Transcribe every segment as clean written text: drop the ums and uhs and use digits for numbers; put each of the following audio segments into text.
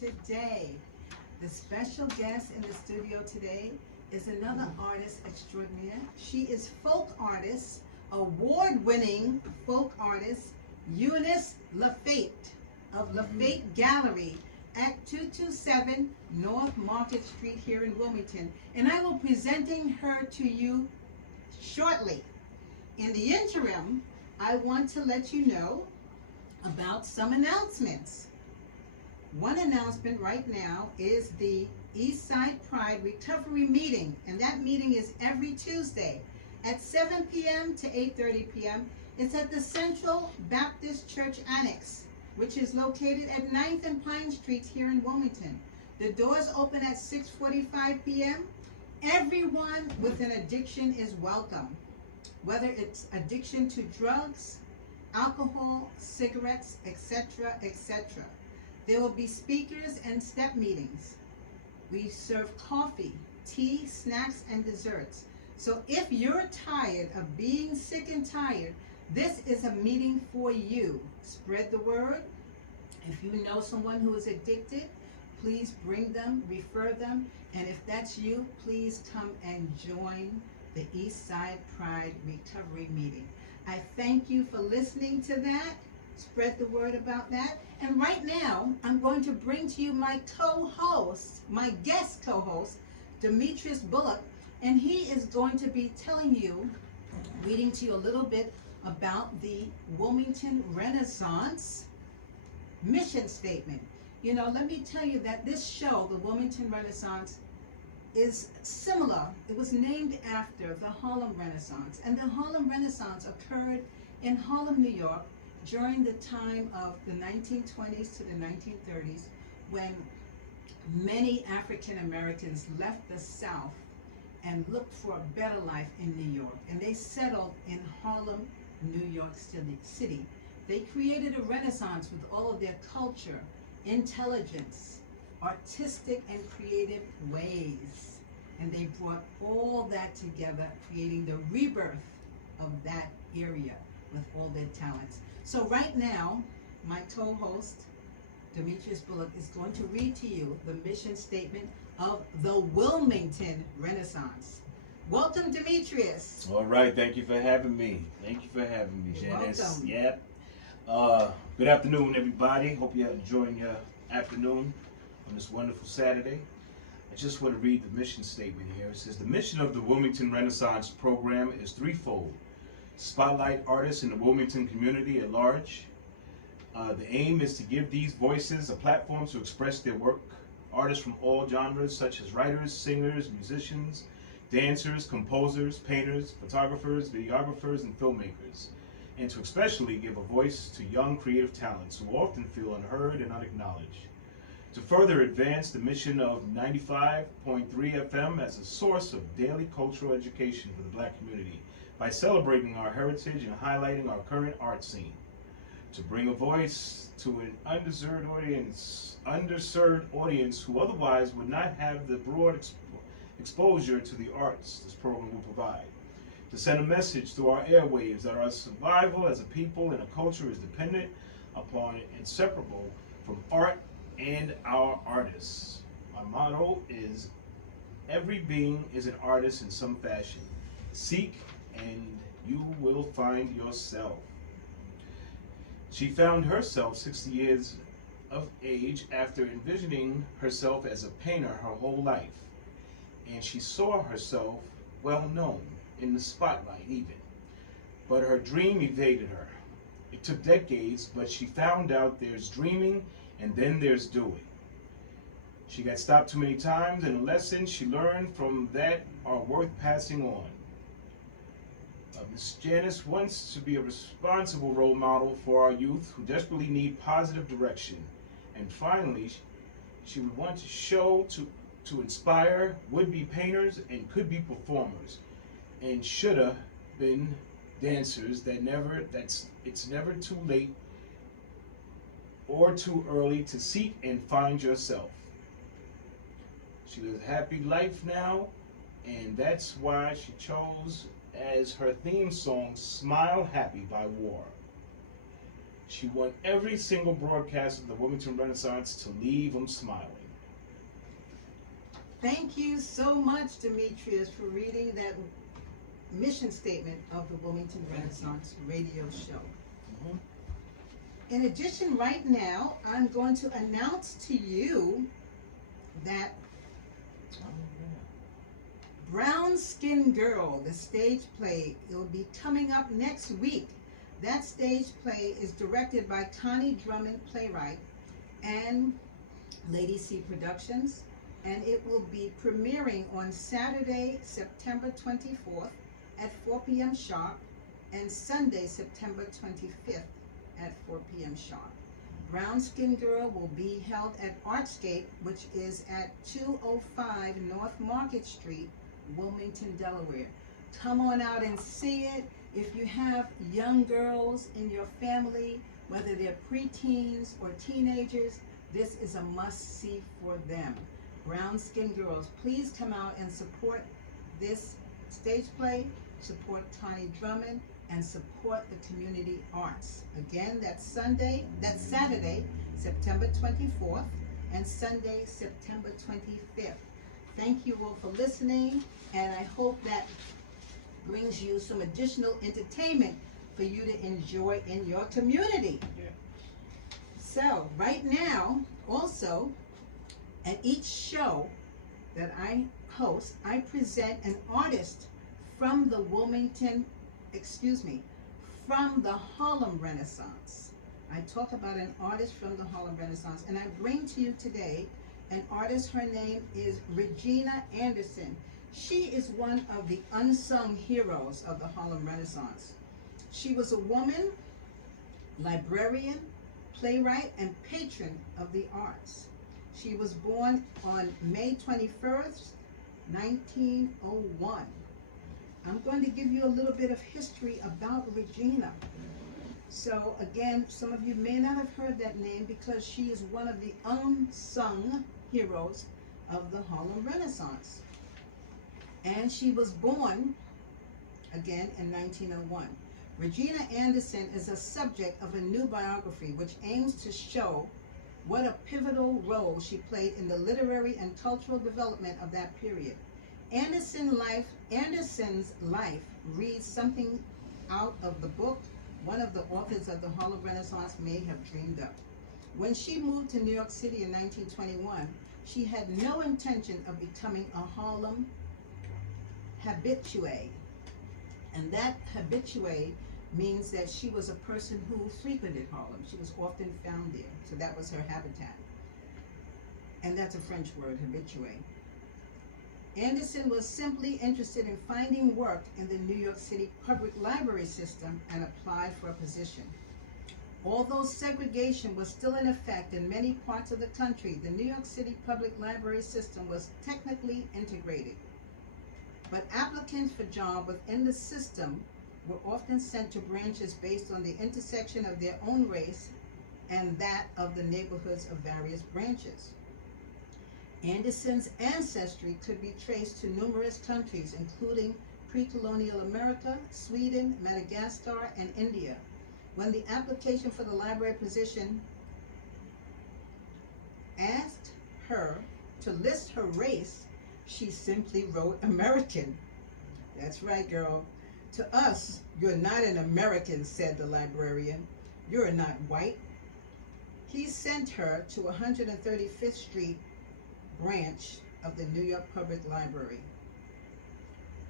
today. The special guest in the studio today is another artist extraordinaire. She is folk artist, award-winning folk artist, Eunice LaFate of LaFate Gallery at 227 North Market Street here in Wilmington. And I will be presenting her to you shortly. In the interim, I want to let you know about some announcements. One announcement right now is the Eastside Pride Recovery Meeting, and that meeting is every Tuesday at 7 p.m. to 8:30 p.m. It's at the Central Baptist Church Annex, which is located at 9th and Pine Streets here in Wilmington. The doors open at 6:45 p.m. Everyone with an addiction is welcome, whether it's addiction to drugs, alcohol, cigarettes, etc., etc. There will be speakers and step meetings. We serve coffee, tea, snacks, and desserts. So if you're tired of being sick and tired, this is a meeting for you. Spread the word. If you know someone who is addicted, please bring them, refer them, and if that's you, please come and join the Eastside Pride Recovery Meeting. I thank you for listening to that. Spread the word about that. And right now, I'm going to bring to you my co-host, my guest co-host, Demitrius Bulkock, and he is going to be telling you, reading to you a little bit about the Wilmington Renaissance mission statement. You know, let me tell you that this show, the Wilmington Renaissance, is similar. It was named after the Harlem Renaissance, and the Harlem Renaissance occurred in Harlem, New York, during the time of the 1920s to the 1930s, when many African Americans left the South and looked for a better life in New York, and they settled in Harlem, New York City. They created a renaissance with all of their culture, intelligence, artistic and creative ways, and they brought all that together, creating the rebirth of that area with all their talents. So right now, my co-host, Demitrius Bulkock, is going to read to you the mission statement of the Wilmington Renaissance. Welcome, Demitrius. All right, thank you for having me. Thank you for having me, Janice. Welcome. Yep. Good afternoon, everybody. Hope you're enjoying your afternoon on this wonderful Saturday. I just want to read the mission statement here. It says, the mission of the Wilmington Renaissance program is threefold. Spotlight artists in the Wilmington community at large. The aim is to give these voices a platform to express their work. Artists from all genres, such as writers, singers, musicians, dancers, composers, painters, photographers, videographers, and filmmakers. And to especially give a voice to young creative talents who often feel unheard and unacknowledged. To further advance the mission of 95.3 FM as a source of daily cultural education for the Black community by celebrating our heritage and highlighting our current art scene. To bring a voice to an underserved audience who otherwise would not have the broad exposure to the arts this program will provide. To send a message through our airwaves that our survival as a people and a culture is dependent upon, inseparable from art and our artists. My motto is, every being is an artist in some fashion. Seek and you will find yourself. She found herself 60 years of age after envisioning herself as a painter her whole life. And she saw herself well known, in the spotlight even. But her dream evaded her. It took decades, but she found out there's dreaming and then there's doing. She got stopped too many times, and the lessons she learned from that are worth passing on. Ms. Janice wants to be a responsible role model for our youth who desperately need positive direction. And finally, she would want to show to inspire would-be painters and could-be performers, and shoulda been dancers it's never too late or too early to seek and find yourself. She lives a happy life now, and that's why she chose as her theme song Smile Happy by War. She won every single broadcast of the Wilmington Renaissance to leave them smiling. Thank you so much, Demitrius, for reading that mission statement of the Wilmington Renaissance radio show. In addition, right now, I'm going to announce to you that Brown Skin Girl, the stage play, will be coming up next week. That stage play is directed by Connie Drummond, playwright, and Lady C Productions, and it will be premiering on Saturday, September 24th at 4 p.m. sharp, and Sunday, September 25th at 4 p.m. sharp. Brown Skin Girl will be held at Artscape, which is at 205 North Market Street, Wilmington, Delaware. Come on out and see it. If you have young girls in your family, whether they're preteens or teenagers, this is a must-see for them. Brown Skin Girls, please come out and support this stage play, support Connie Drummond, and support the community arts. Again, that's Saturday, September 24th, and Sunday, September 25th. Thank you all for listening, and I hope that brings you some additional entertainment for you to enjoy in your community. Yeah. So, right now, also, at each show that I host, I present an artist from the from the Harlem Renaissance. I talk about an artist from the Harlem Renaissance, and I bring to you today an artist. Her name is Regina Anderson. She is one of the unsung heroes of the Harlem Renaissance. She was a woman, librarian, playwright, and patron of the arts. She was born on May 21st, 1901. I'm going to give you a little bit of history about Regina. So again, some of you may not have heard that name because she is one of the unsung heroes of the Harlem Renaissance. And she was born, again, in 1901. Regina Anderson is a subject of a new biography which aims to show what a pivotal role she played in the literary and cultural development of that period. Anderson's life reads something out of the book one of the authors of the Harlem Renaissance may have dreamed of. When she moved to New York City in 1921, she had no intention of becoming a Harlem habitué. And that habitué means that she was a person who frequented Harlem. She was often found there, so that was her habitat. And that's a French word, habitué. Anderson was simply interested in finding work in the New York City public library system and applied for a position. Although segregation was still in effect in many parts of the country, the New York City public library system was technically integrated. But applicants for jobs within the system were often sent to branches based on the intersection of their own race and that of the neighborhoods of various branches. Anderson's ancestry could be traced to numerous countries, including pre-colonial America, Sweden, Madagascar, and India. When the application for the library position asked her to list her race, she simply wrote American. That's right, girl. To us, you're not an American, said the librarian. You're not white. He sent her to 135th Street branch of the New York Public Library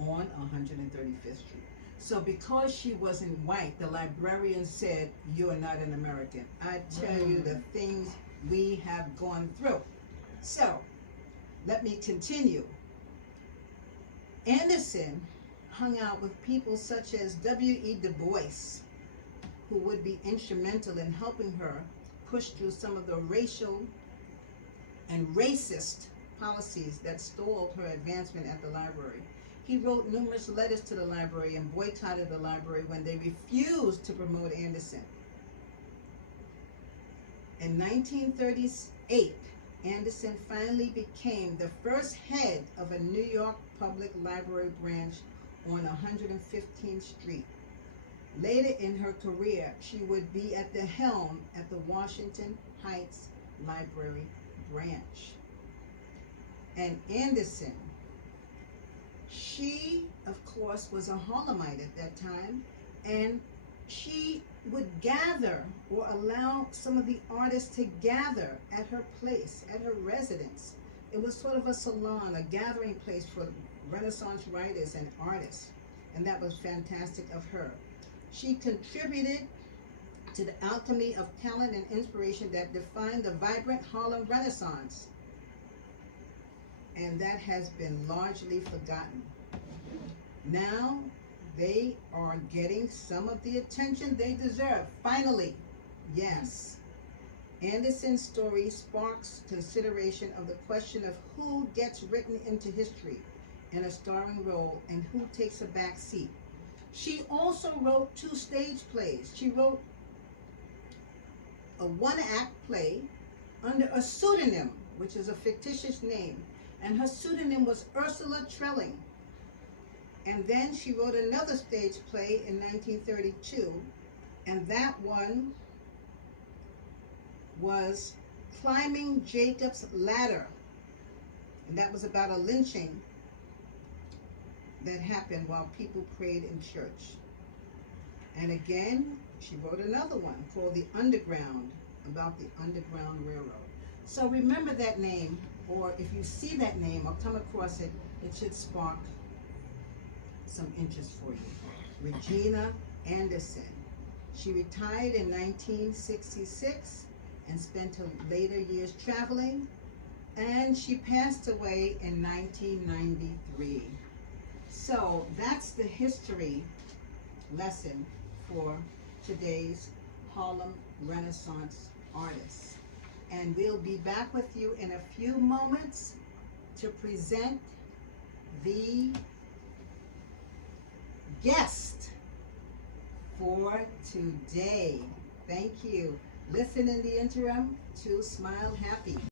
on 135th Street. So because she wasn't white, the librarian said, you are not an American. I tell you the things we have gone through. So, let me continue. Anderson hung out with people such as W.E. Du Bois, who would be instrumental in helping her push through some of the racial and racist policies that stalled her advancement at the library. He wrote numerous letters to the library and boycotted the library when they refused to promote Anderson. In 1938, Anderson finally became the first head of a New York Public Library branch on 115th Street. Later in her career, she would be at the helm at the Washington Heights Library branch. And Anderson, she, of course, was a Harlemite at that time, and she would gather or allow some of the artists to gather at her place, at her residence. It was sort of a salon, a gathering place for Renaissance writers and artists, and that was fantastic of her. She contributed to the alchemy of talent and inspiration that defined the vibrant Harlem Renaissance, and that has been largely forgotten. Now they are getting some of the attention they deserve. Finally, yes. Anderson's story sparks consideration of the question of who gets written into history in a starring role and who takes a back seat. She also wrote 2 stage plays. She wrote a 1-act play under a pseudonym, which is a fictitious name, and her pseudonym was Ursula Trelling. And then she wrote another stage play in 1932, and that one was Climbing Jacob's Ladder, and that was about a lynching that happened while people prayed in church. And again, she wrote another one called The Underground, about the Underground Railroad. So remember that name, or if you see that name or come across it, it should spark some interest for you. Regina Anderson. She retired in 1966 and spent her later years traveling, and she passed away in 1993. So that's the history lesson for today's Harlem Renaissance artists. And we'll be back with you in a few moments to present the guest for today. Thank you. Listen in the interim to Smile Happy.